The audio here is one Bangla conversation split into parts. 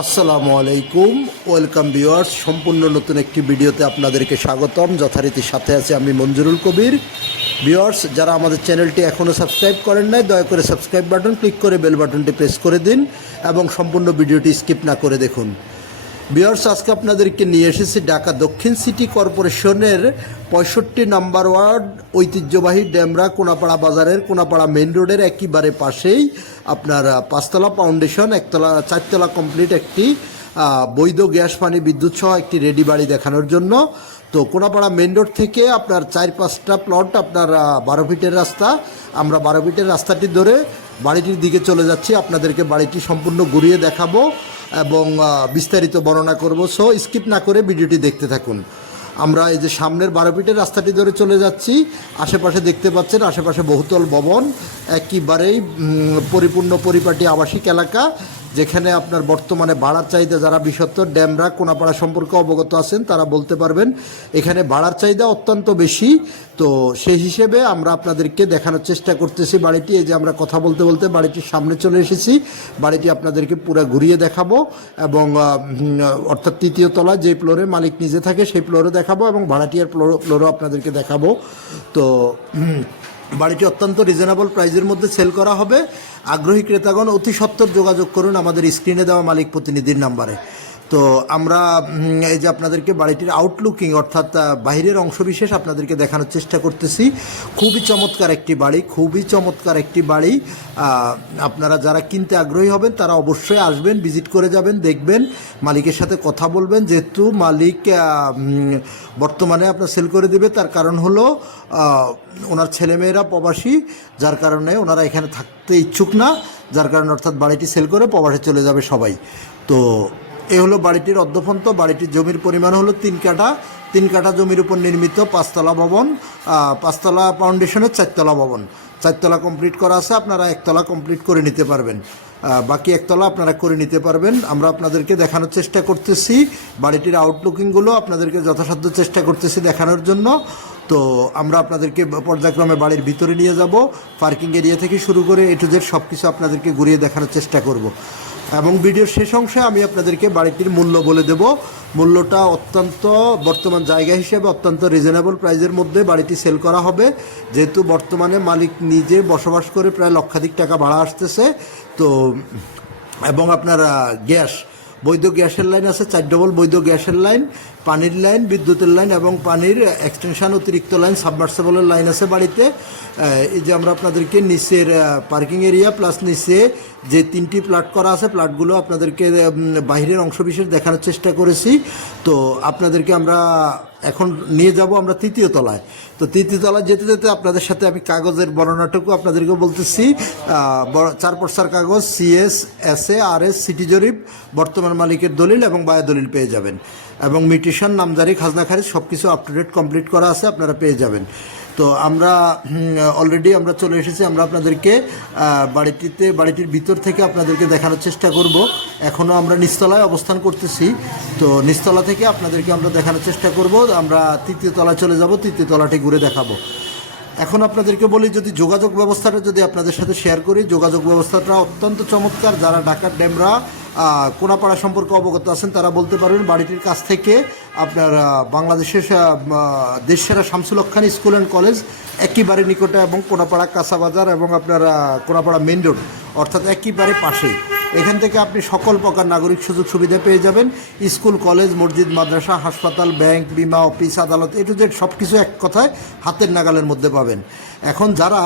আসসালামু আলাইকুম, ওয়েলকাম ভিউয়ার্স। সম্পূর্ণ নতুন একটি ভিডিওতে আপনাদেরকে স্বাগতম। যথারীতি সাথে আছে আমি মঞ্জুরুল কবির। ভিউয়ার্স, যারা আমাদের চ্যানেলটি এখনও সাবস্ক্রাইব করেন নাই, দয়া করে সাবস্ক্রাইব বাটন ক্লিক করে বেল বাটনটি প্রেস করে দিন এবং সম্পূর্ণ ভিডিওটি স্কিপ না করে দেখুন। ভিউয়ার্স, আজকে আপনাদেরকে নিয়ে এসেছি ঢাকা দক্ষিণ সিটি কর্পোরেশনের 65 নম্বর ওয়ার্ড ঐতিহ্যবাহী ডেমরা কোনাপাড়া বাজারের কোনাপাড়া মেইন রোডের একেবারে পাশেই আপনার 5তলা ফাউন্ডেশন, 4তলা কমপ্লিট একটি বৈধ গ্যাস পানি বিদ্যুৎ সহ একটি রেডি বাড়ি দেখানোর জন্য। তো কোনাপাড়া মেইন রোড থেকে আপনার 4-5টা প্লট, আপনার 12 ফিটের রাস্তা। আমরা 12 ফিটের রাস্তাটি ধরে বাড়িটির দিকে চলে যাচ্ছি। আপনাদেরকে বাড়িটি সম্পূর্ণ ঘুরিয়ে দেখাবো এবং বিস্তারিত বর্ণনা করব। সো স্কিপ না করে ভিডিওটি দেখতে থাকুন। আমরা এই যে সামনের 12 ফিটের রাস্তাটি ধরে চলে যাচ্ছি। আশেপাশে দেখতে পাচ্ছেন আশেপাশে বহুতল ভবন, একেবারেই পরিপূর্ণ পরিপাটি আবাসিক এলাকা, যেখানে আপনার বর্তমানে ভাড়ার চাহিদা, যারা বিশত্তর ড্যামরা কোনাপাড়া সম্পর্কে অবগত আছেন তারা বলতে পারবেন এখানে ভাড়ার চাহিদা অত্যন্ত বেশি। তো সেই হিসেবে আমরা আপনাদেরকে দেখানোর চেষ্টা করতেছি বাড়িটি। এই যে আমরা কথা বলতে বলতে বাড়িটির সামনে চলে এসেছি। বাড়িটি আপনাদেরকে পুরো ঘুরিয়ে দেখাবো এবং অর্থাৎ 3য় তলায় যে ফ্লোরে মালিক নিজে থাকে সেই ফ্লোরে দেখাবো এবং ভাড়াটিয়ার ফ্লোরও আপনাদেরকে দেখাবো। তো বাড়িটি অত্যন্ত রিজনেবল প্রাইজের মধ্যে সেল করা হবে। আগ্রহী ক্রেতাগণ অতি সত্বর যোগাযোগ করুন আমাদের স্ক্রিনে দেওয়া মালিক প্রতিনিধির নাম্বারে। তো আমরা এই যে আপনাদেরকে বাড়িটির আউটলুকিং অর্থাৎ বাইরের অংশবিশেষ আপনাদেরকে দেখানোর চেষ্টা করতেছি। খুবই চমৎকার একটি বাড়ি, খুবই চমৎকার একটি বাড়ি। আপনারা যারা কিনতে আগ্রহী হবেন তারা অবশ্যই আসবেন, ভিজিট করে যাবেন, দেখবেন, মালিকের সাথে কথা বলবেন। যেহেতু মালিক বর্তমানে আপনার সেল করে দেবে, তার কারণ হলো ওনার ছেলেমেয়েরা প্রবাসী, যার কারণে ওনারা এখানে থাকতে ইচ্ছুক না, যার কারণে অর্থাৎ বাড়িটি সেল করে প্রবাসে চলে যাবে সবাই। তো এ হলো বাড়িটির অর্ধফন্ত। বাড়িটির জমির পরিমাণ হলো 3 কাঠা। 3 কাঠা জমির উপর নির্মিত 5তলা ভবন, 5তলা ফাউন্ডেশনের 4তলা ভবন। 4তলা কমপ্লিট করা আছে, আপনারা 1তলা কমপ্লিট করে নিতে পারবেন, বাকি 1তলা আপনারা করে নিতে পারবেন। আমরা আপনাদেরকে দেখানোর চেষ্টা করতেছি বাড়িটির আউটলুকিংগুলো, আপনাদেরকে যথাসাধ্য চেষ্টা করতেছি দেখানোর জন্য। তো আমরা আপনাদেরকে পর্যায়ক্রমে বাড়ির ভিতরে নিয়ে যাব, পার্কিং এরিয়া থেকে শুরু করে A to Z সব কিছু আপনাদেরকে ঘুরিয়ে দেখানোর চেষ্টা করব এবং ভিডিওর শেষ অংশে আমি আপনাদেরকে বাড়িটির মূল্য বলে দেব। মূল্যটা অত্যন্ত বর্তমান জায়গা হিসেবে অত্যন্ত রিজনেবল প্রাইজের মধ্যে বাড়িটি সেল করা হবে, যেহেতু বর্তমানে মালিক নিজে বসবাস করে প্রায় লক্ষাধিক টাকা ভাড়া আসতেছে। তো এবং আপনার গ্যাস, বৈধ গ্যাসের লাইন আছে, 4 ডবল বৈধ গ্যাসের লাইন, পানির লাইন, বিদ্যুতের লাইন এবং পানির এক্সটেনশন অতিরিক্ত লাইন, সাবমার্সেবলের লাইন আছে বাড়িতে। এই যে আমরা আপনাদেরকে নিচের পার্কিং এরিয়া প্লাস নিচে যে 3টি প্লাট করা আছে, প্লাটগুলো আপনাদেরকে বাইরের অংশবিশেষ দেখানোর চেষ্টা করেছি। তো আপনাদেরকে আমরা এখন নিয়ে যাব আমরা 3য় তলায়। তো 3য় তলায় যেতে যেতে আপনাদের সাথে আমি কাগজের বর্ণনাটুকু আপনাদেরকে বলতেছি। 4 পর্সার কাগজ, CS, SA, RS, সিটি জরিপ, বর্তমান মালিকের দলিল এবং বায়া দলিল পেয়ে যাবেন এবং মিউটেশন, নামজারি, খাজনা খারিজ সব কিছু আপ টু ডেট কমপ্লিট করা আছে, আপনারা পেয়ে যাবেন। তো আমরা অলরেডি আমরা চলে এসেছি। আমরা আপনাদেরকে বাড়িটির ভিতর থেকে আপনাদেরকে দেখানোর চেষ্টা করব। এখনও আমরা নিচতলায় অবস্থান করতেছি। তো নিচতলা থেকে আপনাদেরকে আমরা দেখানোর চেষ্টা করব। আমরা 3য় তলায় চলে যাব, 3য় তলাটি ঘুরে দেখাবো। এখন আপনাদেরকে বলি, যদি যোগাযোগ ব্যবস্থাটা যদি আপনাদের সাথে শেয়ার করি, যোগাযোগ ব্যবস্থাটা অত্যন্ত চমৎকার। যারা ঢাকার ডেমরা কোনাপাড়া সম্পর্কে অবগত আছেন তারা বলতে পারবেন বাড়িটির কাছ থেকে আপনার বাংলাদেশের দেশসেরা শামসুল হক খান স্কুল অ্যান্ড কলেজ একেবারে নিকটে এবং কোনাপাড়া কাঁচা বাজার এবং আপনার কোনাপাড়া মেইন রোড অর্থাৎ একেবারে পাশেই। এখান থেকে আপনি সকল প্রকার নাগরিক সুযোগ সুবিধা পেয়ে যাবেন। স্কুল, কলেজ, মসজিদ, মাদ্রাসা, হাসপাতাল, ব্যাংক, বিমা অফিস, আদালত, A to Z সব কিছু এক কথায় হাতের নাগালের মধ্যে পাবেন। এখন যারা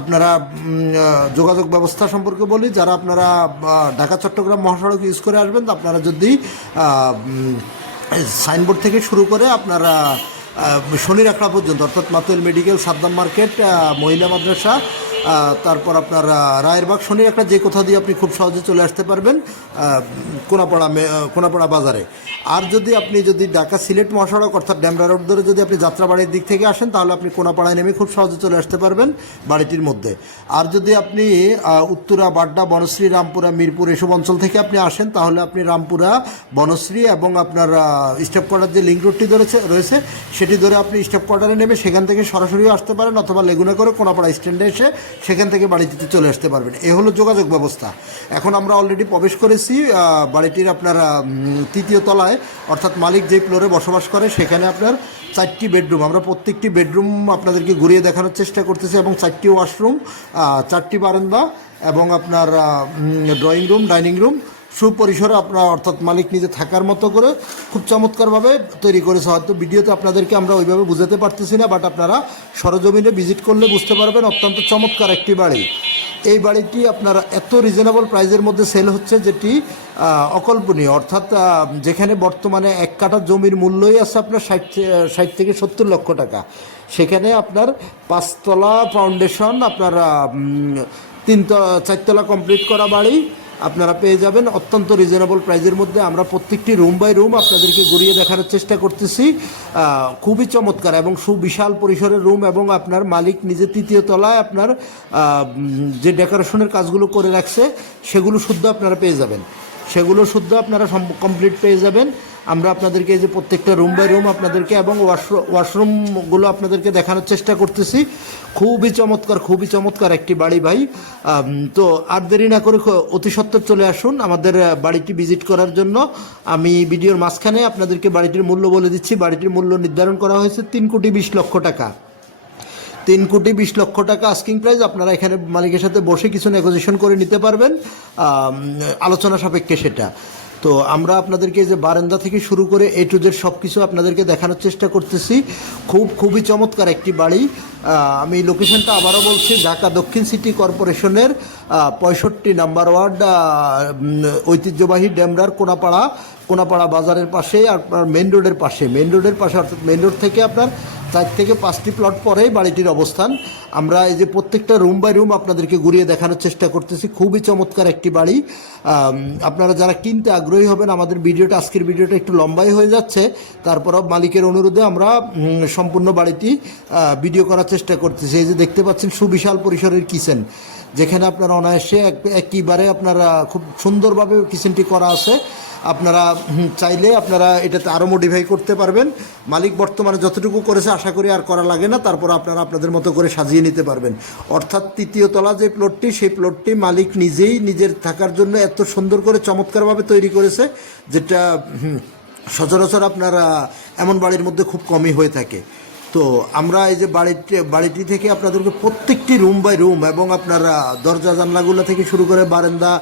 আপনারা যোগাযোগ ব্যবস্থা সম্পর্কে বলি, যারা আপনারা ঢাকা চট্টগ্রাম মহাসড়ক ইউজ করে আসবেন, আপনারা যদি সাইনবোর্ড থেকে শুরু করে আপনারা শনি রাখড়া পর্যন্ত অর্থাৎ মাতুয়েল মেডিকেল, সাদ্দাম মার্কেট, মহিলা মাদ্রাসা, তারপর আপনার রায়েরবাগ, শনি রাখড়া যে কোথাও দিয়ে আপনি খুব সহজে চলে আসতে পারবেন কোনাপাড়া বাজারে। আর যদি ঢাকা সিলেট মহাসড়ক অর্থাৎ ডেমরা রোড ধরে যদি আপনি যাত্রাবাড়ির দিক থেকে আসেন, তাহলে আপনি কোনাপাড়ায় নেমে খুব সহজে চলে আসতে পারবেন বাড়িটির মধ্যে। আর যদি আপনি উত্তরা, বাড্ডা, বনশ্রী, রামপুরা, মিরপুর এসব অঞ্চল থেকে আপনি আসেন, তাহলে আপনি রামপুরা, বনশ্রী এবং আপনার স্টাফ কোয়ার্টার যে লিঙ্ক রোডটি রয়েছে সেটি ধরে আপনি স্টাফ কোয়ার্টারে নেমে সেখান থেকে সরাসরিও আসতে পারেন, অথবা লেগুনা করে কোনাপাড়া স্ট্যান্ডে এসে সেখান থেকে বাড়িটিতে চলে আসতে পারবেন। এ হলো যোগাযোগ ব্যবস্থা। এখন আমরা অলরেডি প্রবেশ করেছি বাড়িটির আপনার তৃতীয় তলায়, অর্থাৎ মালিক যে ফ্লোরে বসবাস করে সেখানে আপনার 4টি বেডরুম, আমরা প্রত্যেকটি বেডরুম আপনাদেরকে ঘুরিয়ে দেখানোর চেষ্টা করতেছি, এবং 4টি ওয়াশরুম, 4টি বারান্দা এবং আপনার ড্রয়িং রুম, ডাইনিং রুম সুপরিসরে আপনার অর্থাৎ মালিক নিজে থাকার মতো করে খুব চমৎকারভাবে তৈরি করেছে। হয়তো ভিডিওতে আপনাদেরকে আমরা ওইভাবে বুঝাতে পারতেছি না, বাট আপনারা সরজমিনে ভিজিট করলে বুঝতে পারবেন অত্যন্ত চমৎকার একটি বাড়ি। এই বাড়িটি আপনার এত রিজনেবল প্রাইসের মধ্যে সেল হচ্ছে যেটি অকল্পনীয়, অর্থাৎ যেখানে বর্তমানে 1 কাঠা জমির মূল্যই আছে আপনার 60 থেকে 70 লক্ষ টাকা, সেখানে আপনার 5 তলা ফাউন্ডেশন, আপনার 4 তলা কমপ্লিট করা বাড়ি আপনারা পেয়ে যাবেন অত্যন্ত রিজনেবল প্রাইসের মধ্যে। আমরা প্রত্যেকটি রুম বাই রুম আপনাদেরকে ঘুরিয়ে দেখানোর চেষ্টা করতেছি। খুবই চমৎকার এবং সুবিশাল পরিসরের রুম, এবং আপনার মালিক নিজে 3য় তলায় আপনার যে ডেকোরেশনের কাজগুলো করে রাখছে সেগুলো শুদ্ধ আপনারা পেয়ে যাবেন, সেগুলো শুদ্ধ আপনারা কমপ্লিট পেয়ে যাবেন। আমরা আপনাদেরকে এই যে প্রত্যেকটা রুম বাই রুম আপনাদেরকে এবং ওয়াশরুমগুলো আপনাদেরকে দেখানোর চেষ্টা করতেছি। খুবই চমৎকার একটি বাড়ি ভাই। তো আর দেরি না করে অতি সত্বর চলে আসুন আমাদের বাড়িটি ভিজিট করার জন্য। আমি ভিডিওর মাঝখানে আপনাদেরকে বাড়িটির মূল্য বলে দিচ্ছি। বাড়িটির মূল্য নির্ধারণ করা হয়েছে 3,20,00,000 টাকা। 3,20,00,000 টাকা আস্কিং প্রাইস। আপনারা এখানে মালিকের সাথে বসে কিছু নেগোসিয়েশন করে নিতে পারবেন আলোচনা সাপেক্ষে সেটা। তো আমরা আপনাদেরকে যে বারান্দা থেকে শুরু করে A to Z সব কিছু আপনাদেরকে দেখানোর চেষ্টা করতেছি। খুবই চমৎকার একটি বাড়ি। আমি লোকেশনটা আবারও বলছি, ঢাকা দক্ষিণ সিটি কর্পোরেশনের 65 নম্বর ওয়ার্ড, ঐতিহ্যবাহী ডেমরার কোনাপাড়া বাজারের পাশে, আপনার মেন রোডের পাশে অর্থাৎ মেন রোড থেকে আপনার 4 থেকে 5টি প্লট পরেই বাড়িটির অবস্থান। আমরা এই যে প্রত্যেকটা রুম বাই রুম আপনাদেরকে ঘুরিয়ে দেখানোর চেষ্টা করতেছি। খুবই চমৎকার একটি বাড়ি। আপনারা যারা কিনতে আগ্রহী হবেন, আমাদের আজকের ভিডিওটা একটু লম্বাই হয়ে যাচ্ছে, তারপরও মালিকের অনুরোধে আমরা সম্পূর্ণ বাড়িটি ভিডিও করার চেষ্টা করতেছি। এই যে দেখতে পাচ্ছেন সুবিশাল পরিসরের কিচেন, যেখানে আপনারা অনায়াসে একবারে আপনারা খুব সুন্দরভাবে কিচেনটি করা আছে। আপনারা চাইলে আপনারা এটাতে আরও মডিফাই করতে পারবেন। মালিক বর্তমানে যতটুকু করেছে আশা করি আর করা লাগে না, তারপর আপনারা আপনাদের মতো করে সাজিয়ে নিতে পারবেন। অর্থাৎ 3য় তলা যে প্লটটি, সেই প্লটটি মালিক নিজেই নিজের থাকার জন্য এত সুন্দর করে চমৎকারভাবে তৈরি করেছে, যেটা সচরাচর আপনারা এমন বাড়ির মধ্যে খুব কমই হয়ে থাকে। তো আমরা এই যে বাড়িটি থেকে আপনাদেরকে প্রত্যেকটি রুম বাই রুম এবং আপনারা দরজা জানলাগুলো থেকে শুরু করে বারান্দা,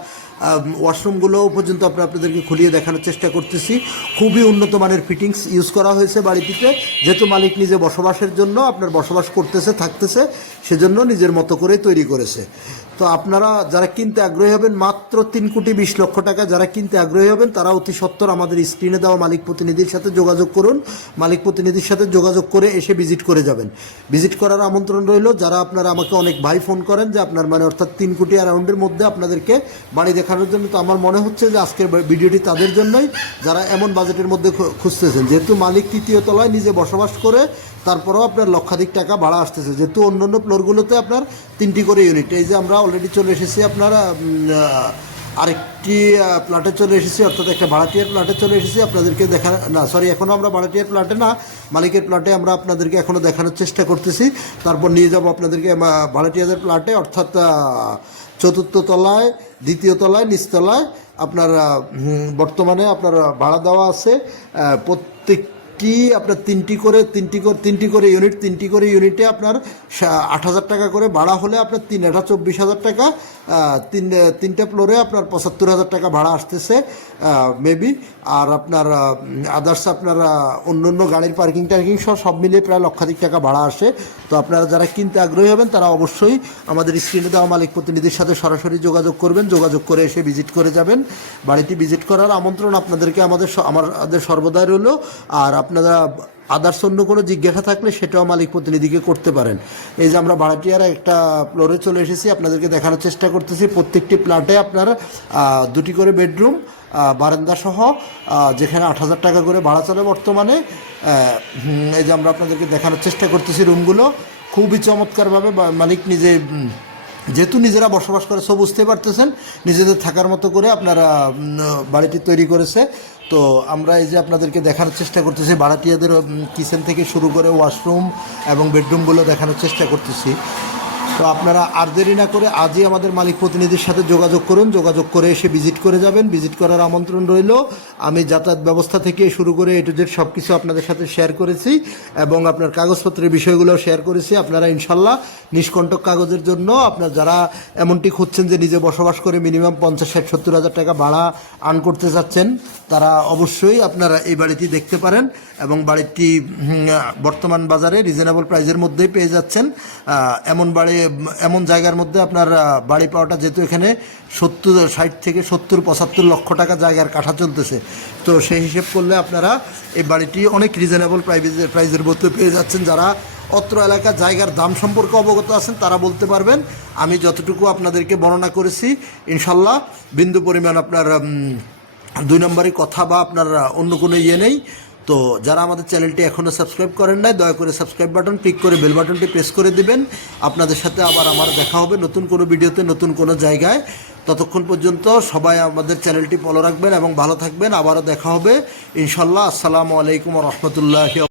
ওয়াশরুমগুলো পর্যন্ত আপনাদেরকে খুলিয়ে দেখানোর চেষ্টা করতেছি। খুবই উন্নত মানের ফিটিংস ইউজ করা হয়েছে বাড়িটিতে, যেহেতু মালিক নিজে বসবাসের জন্য আপনার বসবাস করতেছে, থাকতেছে, সেজন্য নিজের মতো করে তৈরি করেছে। তো আপনারা যারা কিনতে আগ্রহী হবেন, মাত্র 3,20,00,000 টাকা যারা কিনতে আগ্রহী হবেন, তারা অতি সত্বর আমাদের স্ক্রিনে দেওয়া মালিক প্রতিনিধির সাথে যোগাযোগ করুন। মালিক প্রতিনিধির সাথে যোগাযোগ করে এসে ভিজিট করে যাবেন। ভিজিট করার আমন্ত্রণ রইল। যারা আপনারা আমাকে অনেক ভাই ফোন করেন যে আপনার অর্থাৎ 3 কোটি অ্যারাউন্ডের মধ্যে আপনাদেরকে বাড়ি দেখানোর জন্য, তো আমার মনে হচ্ছে যে আজকের ভিডিওটি তাদের জন্যই, যারা এমন বাজেটের মধ্যে খুঁজতেছেন। যেহেতু মালিক 3য় তলায় নিজে বসবাস করে, তারপরেও আপনার লক্ষাধিক টাকা ভাড়া আসতেছে। যেহেতু অন্যান্য ফ্লোরগুলোতে আপনার 3টি করে ইউনিট। এই যে আমরা অলরেডি চলে এসেছি আপনারা আরেকটি প্লাটে চলে এসেছি, অর্থাৎ একটা ভাড়াটিয়ার প্লাটে চলে এসেছি। আপনাদেরকে এখনও আমরা ভাড়াটিয়ার প্লাটে না, মালিকের প্লাটে আমরা আপনাদেরকে এখনও দেখানোর চেষ্টা করতেছি। তারপর নিয়ে যাব আপনাদেরকে ভাড়াটিয়াদের প্লাটে, অর্থাৎ 4র্থ তলায়, 2য় তলায়, নিচতলায় আপনার বর্তমানে আপনার ভাড়া দেওয়া আছে। প্রত্যেকটি আপনার 3টি করে ইউনিট, 3টি করে ইউনিটে আপনার 8,000 টাকা করে ভাড়া হলে আপনার 24,000 টাকা, 3টে ফ্লোরে আপনার 75,000 টাকা ভাড়া আসতেছে মেবি। আর আপনার আদার্স আপনার অন্য গাড়ির পার্কিং সব মিলিয়ে প্রায় লক্ষাধিক টাকা ভাড়া আসে। তো আপনারা যারা কিনতে আগ্রহী হবেন, তারা অবশ্যই আমাদের স্ক্রিনে দেওয়া মালিক প্রতিনিধির সাথে সরাসরি যোগাযোগ করবেন, যোগাযোগ করে এসে ভিজিট করে যাবেন। বাড়িটি ভিজিট করার আমন্ত্রণ আপনাদেরকে আমাদের সর্বদাই রইল। আর আপনারা আদার্স অন্য কোনো জিজ্ঞাসা থাকলে সেটাও মালিক প্রতিনিধিকে করতে পারেন। এই যে আমরা ভাড়াটিয়ার একটা ফ্লোরে চলে এসেছি, আপনাদেরকে দেখানোর চেষ্টা করতেছি। প্রত্যেকটি প্লাটে আপনার 2টি করে বেডরুম, বারান্দা সহ, যেখানে 8,000 টাকা করে ভাড়া চলে বর্তমানে। এই যে আমরা আপনাদেরকে দেখানোর চেষ্টা করতেছি রুমগুলো। খুবই চমৎকারভাবে মালিক নিজে, যেহেতু নিজেরা বসবাস করে, সব বুঝতে পারতেছেন, নিজেদের থাকার মতো করে আপনারা বাড়িটি তৈরি করেছে। তো আমরা এই যে আপনাদেরকে দেখানোর চেষ্টা করতেছি ভাড়াটিয়াদের কিচেন থেকে শুরু করে ওয়াশরুম এবং বেডরুমগুলো দেখানোর চেষ্টা করতেছি। তো আপনারা আর দেরি না করে আজই আমাদের মালিক প্রতিনিধির সাথে যোগাযোগ করুন, যোগাযোগ করে এসে ভিজিট করে যাবেন। ভিজিট করার আমন্ত্রণ রইল। আমি যাতায়াত ব্যবস্থা থেকে শুরু করে A to Z সব কিছু আপনাদের সাথে শেয়ার করেছি এবং আপনার কাগজপত্রের বিষয়গুলোও শেয়ার করেছি। আপনারা ইনশাল্লাহ নিষ্কণ্টক কাগজের জন্য আপনার যারা এমনটি খুঁজছেন যে নিজে বসবাস করে মিনিমাম 50-60-70 হাজার টাকা ভাড়া আর্ন করতে চাচ্ছেন, তারা অবশ্যই আপনারা এই বাড়িটি দেখতে পারেন এবং বাড়িটি বর্তমান বাজারে রিজনেবল প্রাইসের মধ্যেই পেয়ে যাচ্ছেন। এমন জায়গার মধ্যে আপনার বাড়ি পাওয়াটা, যেহেতু এখানে 60 থেকে 70-75 লক্ষ টাকা জায়গার কাঠা চলতেছে, তো সেই হিসেব করলে আপনারা এই বাড়িটি অনেক রিজনেবল প্রাইসের মধ্যে পেয়ে যাচ্ছেন। যারা অত্র এলাকার জায়গার দাম সম্পর্কে অবগত আছেন তারা বলতে পারবেন। আমি যতটুকু আপনাদেরকে বর্ণনা করেছি ইনশাল্লাহ বিন্দু পরিমাণ আপনার 2 নম্বরই কথা বা আপনার অন্য কোনো নেই। তো যারা আমাদের চ্যানেলটি এখনও সাবস্ক্রাইব করেন নাই, দয়া করে সাবস্ক্রাইব বাটন ক্লিক করে বেল বাটনটি প্রেস করে দিবেন। আপনাদের সাথে আবার আমার দেখা হবে নতুন কোনো ভিডিওতে, নতুন কোনো জায়গায়। ততক্ষণ পর্যন্ত সবাই আমাদের চ্যানেলটি ফলো রাখবেন এবং ভালো থাকবেন। আবারও দেখা হবে ইনশাল্লাহ। আসসালামু আলাইকুম ওয়া রাহমাতুল্লাহি।